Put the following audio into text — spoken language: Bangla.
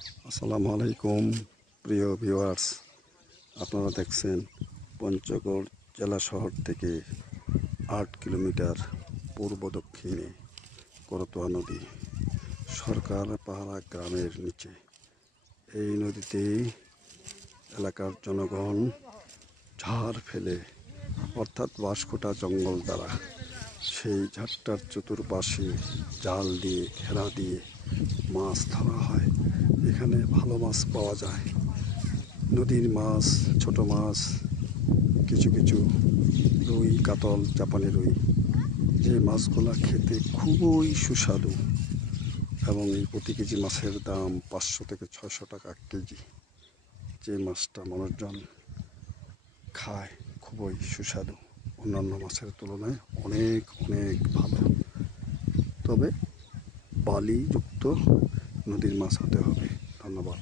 আসসালামু আলাইকুম প্রিয় ভিউয়ার্স, আপনারা দেখছেন পঞ্চগড় জেলা শহর থেকে 8 কিলোমিটার পূর্ব দক্ষিণে করতোয়া নদী সরকার পাহাড়া গ্রামের নিচে। এই নদীতে এলাকার জনগণ ঝাড় ফেলে, অর্থাৎ বাঁশখোটা জঙ্গল দ্বারা সেই ঝাড়টার চতুর্পাশে জাল দিয়ে ঘেরা দিয়ে মাছ ধরা হয়। এখানে ভালো মাছ পাওয়া যায়, নদীর মাছ, ছোট মাছ, কিছু কিছু রুই, কাতল, জাপানি রুই, যে মাছগুলা খেতে খুবই সুস্বাদু এবং এই প্রতি কেজি মাছের দাম 500 থেকে 600 টাকা কেজি। যে মাছটা মানুষজন খায় খুবই সুস্বাদু, অন্যান্য মাছের তুলনায় অনেক অনেক ভালো। তবে বালিযুক্ত নদীর মাছ হতে হবে। ধন্যবাদ।